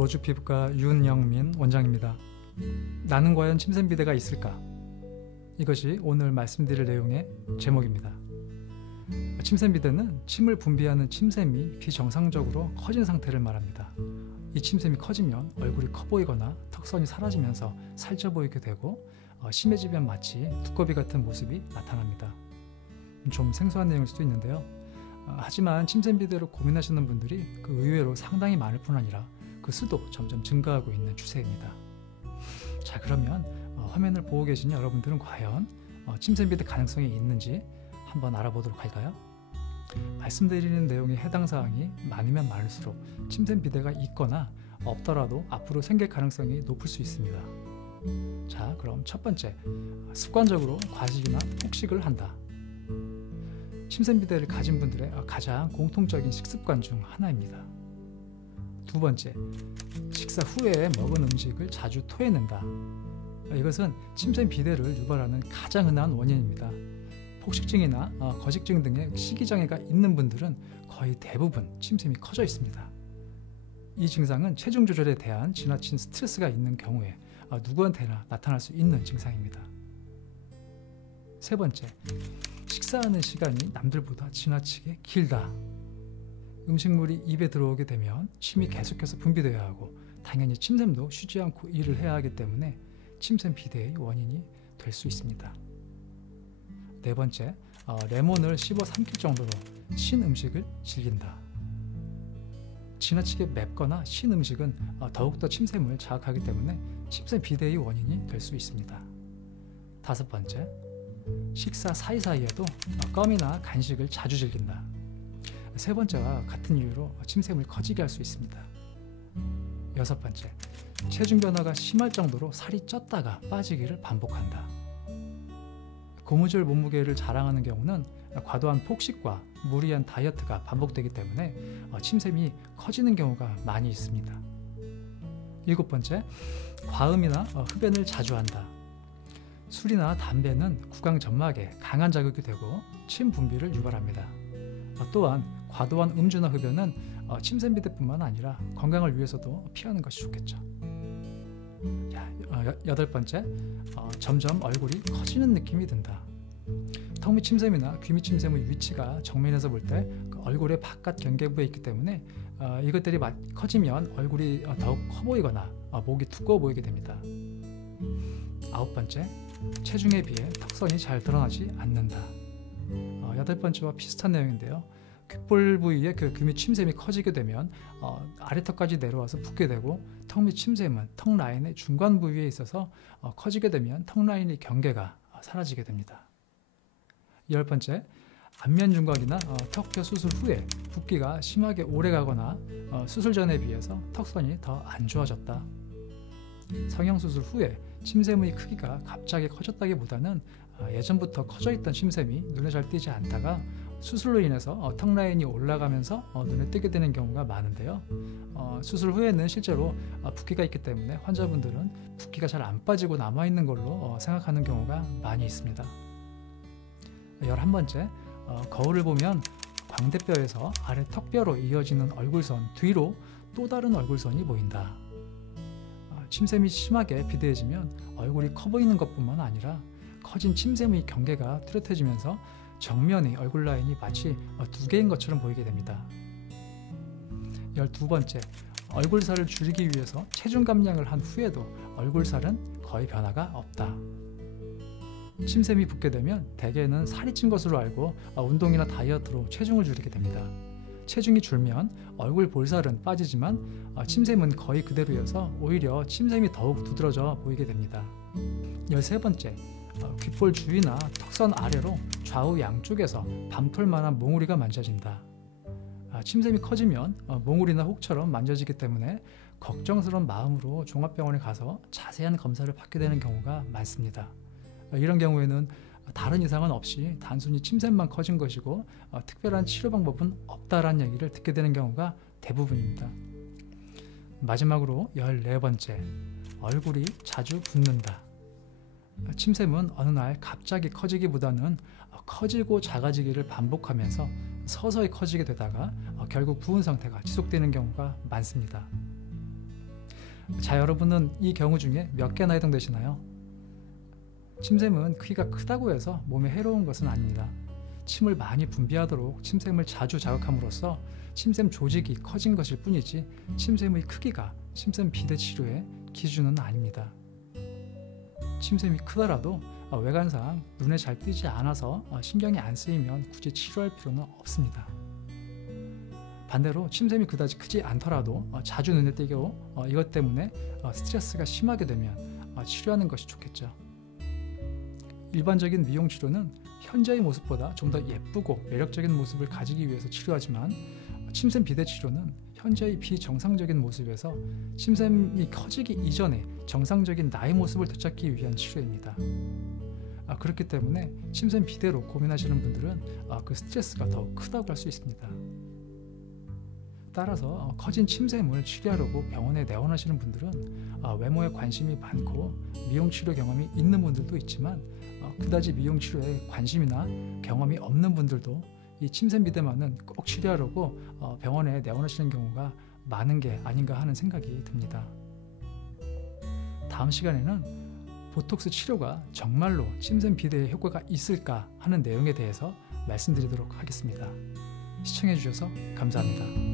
로즈피부과 윤영민 원장입니다. 나는 과연 침샘비대가 있을까? 이것이 오늘 말씀드릴 내용의 제목입니다. 침샘비대는 침을 분비하는 침샘이 비정상적으로 커진 상태를 말합니다. 이 침샘이 커지면 얼굴이 커 보이거나 턱선이 사라지면서 살쪄 보이게 되고 심해지면 마치 두꺼비 같은 모습이 나타납니다. 좀 생소한 내용일 수도 있는데요. 하지만 침샘비대로 고민하시는 분들이 그 의외로 상당히 많을 뿐 아니라 그 수도 점점 증가하고 있는 추세입니다. 자, 그러면 화면을 보고 계신 여러분들은 과연 침샘비대 가능성이 있는지 한번 알아보도록 할까요? 말씀드리는 내용의 해당 사항이 많으면 많을수록 침샘비대가 있거나 없더라도 앞으로 생길 가능성이 높을 수 있습니다. 자, 그럼 첫 번째, 습관적으로 과식이나 폭식을 한다. 침샘비대를 가진 분들의 가장 공통적인 식습관 중 하나입니다. 두 번째, 식사 후에 먹은 음식을 자주 토해낸다. 이것은 침샘비대를 유발하는 가장 흔한 원인입니다. 폭식증이나 거식증 등의 식이장애가 있는 분들은 거의 대부분 침샘이 커져 있습니다. 이 증상은 체중 조절에 대한 지나친 스트레스가 있는 경우에 누구한테나 나타날 수 있는 증상입니다. 세 번째, 식사하는 시간이 남들보다 지나치게 길다. 음식물이 입에 들어오게 되면 침이 계속해서 분비되어야 하고 당연히 침샘도 쉬지 않고 일을 해야 하기 때문에 침샘 비대의 원인이 될 수 있습니다. 네 번째, 레몬을 씹어 삼킬 정도로 신 음식을 즐긴다. 지나치게 맵거나 신 음식은 더욱더 침샘을 자극하기 때문에 침샘 비대의 원인이 될 수 있습니다. 다섯 번째, 식사 사이사이에도 껌이나 간식을 자주 즐긴다. 세 번째와 같은 이유로 침샘을 커지게 할 수 있습니다. 여섯 번째, 체중 변화가 심할 정도로 살이 쪘다가 빠지기를 반복한다. 고무줄 몸무게를 자랑하는 경우는 과도한 폭식과 무리한 다이어트가 반복되기 때문에 침샘이 커지는 경우가 많이 있습니다. 일곱 번째, 과음이나 흡연을 자주 한다. 술이나 담배는 구강 점막에 강한 자극이 되고 침 분비를 유발합니다. 또한 과도한 음주나 흡연은 침샘비대뿐만 아니라 건강을 위해서도 피하는 것이 좋겠죠. 여덟 번째, 점점 얼굴이 커지는 느낌이 든다. 턱 밑 침샘이나 귀 밑 침샘의 위치가 정면에서 볼 때 얼굴의 바깥 경계부에 있기 때문에 이것들이 커지면 얼굴이 더욱 커 보이거나 목이 두꺼워 보이게 됩니다. 아홉 번째, 체중에 비해 턱선이 잘 드러나지 않는다. 여덟 번째와 비슷한 내용인데요. 귓볼 부위에 귀 밑 침샘이 커지게 되면 아래턱까지 내려와서 붓게 되고 턱 밑 침샘은 턱 라인의 중간 부위에 있어서 커지게 되면 턱 라인의 경계가 사라지게 됩니다. 열 번째, 안면 윤곽이나 턱뼈 수술 후에 붓기가 심하게 오래가거나 수술 전에 비해서 턱선이 더 안 좋아졌다. 성형수술 후에 침샘의 크기가 갑자기 커졌다기보다는 예전부터 커져 있던 침샘이 눈에 잘 띄지 않다가 수술로 인해서 턱 라인이 올라가면서 눈에 띄게 되는 경우가 많은데요. 수술 후에는 실제로 붓기가 있기 때문에 환자분들은 붓기가 잘 안 빠지고 남아있는 걸로 생각하는 경우가 많이 있습니다. 11번째, 거울을 보면 광대뼈에서 아래 턱뼈로 이어지는 얼굴선 뒤로 또 다른 얼굴선이 보인다. 침샘이 심하게 비대해지면 얼굴이 커 보이는 것뿐만 아니라 커진 침샘의 경계가 뚜렷해지면서 정면의 얼굴 라인이 마치 두 개인 것처럼 보이게 됩니다. 12번째, 얼굴살을 줄이기 위해서 체중 감량을 한 후에도 얼굴살은 거의 변화가 없다. 침샘이 붓게 되면 대개는 살이 찐 것으로 알고 운동이나 다이어트로 체중을 줄이게 됩니다. 체중이 줄면 얼굴 볼살은 빠지지만 침샘은 거의 그대로여서 오히려 침샘이 더욱 두드러져 보이게 됩니다. 13번째, 귓볼 주위나 턱선 아래로 좌우 양쪽에서 밤톨만한 몽우리가 만져진다. 침샘이 커지면 몽우리나 혹처럼 만져지기 때문에 걱정스러운 마음으로 종합병원에 가서 자세한 검사를 받게 되는 경우가 많습니다. 이런 경우에는 다른 이상은 없이 단순히 침샘만 커진 것이고 특별한 치료 방법은 없다라는 얘기를 듣게 되는 경우가 대부분입니다. 마지막으로 14번째, 얼굴이 자주 붓는다. 침샘은 어느 날 갑자기 커지기보다는 커지고 작아지기를 반복하면서 서서히 커지게 되다가 결국 부은 상태가 지속되는 경우가 많습니다. 자, 여러분은 이 경우 중에 몇 개나 해당되시나요? 침샘은 크기가 크다고 해서 몸에 해로운 것은 아닙니다. 침을 많이 분비하도록 침샘을 자주 자극함으로써 침샘 조직이 커진 것일 뿐이지 침샘의 크기가 침샘 비대 치료의 기준은 아닙니다. 침샘이 크더라도 외관상 눈에 잘 띄지 않아서 신경이 안 쓰이면 굳이 치료할 필요는 없습니다. 반대로 침샘이 그다지 크지 않더라도 자주 눈에 띄고 이것 때문에 스트레스가 심하게 되면 치료하는 것이 좋겠죠. 일반적인 미용 치료는 현재의 모습보다 좀 더 예쁘고 매력적인 모습을 가지기 위해서 치료하지만 침샘 비대 치료는 현재의 비정상적인 모습에서 침샘이 커지기 이전에 정상적인 나의 모습을 되찾기 위한 치료입니다. 그렇기 때문에 침샘 비대로 고민하시는 분들은 그 스트레스가 더 크다고 할 수 있습니다. 따라서 커진 침샘을 치료하려고 병원에 내원하시는 분들은 외모에 관심이 많고 미용 치료 경험이 있는 분들도 있지만 그다지 미용 치료에 관심이나 경험이 없는 분들도 이 침샘 비대만은 꼭 치료하려고 병원에 내원하시는 경우가 많은 게 아닌가 하는 생각이 듭니다. 다음 시간에는 보톡스 치료가 정말로 침샘 비대에 효과가 있을까 하는 내용에 대해서 말씀드리도록 하겠습니다. 시청해 주셔서 감사합니다.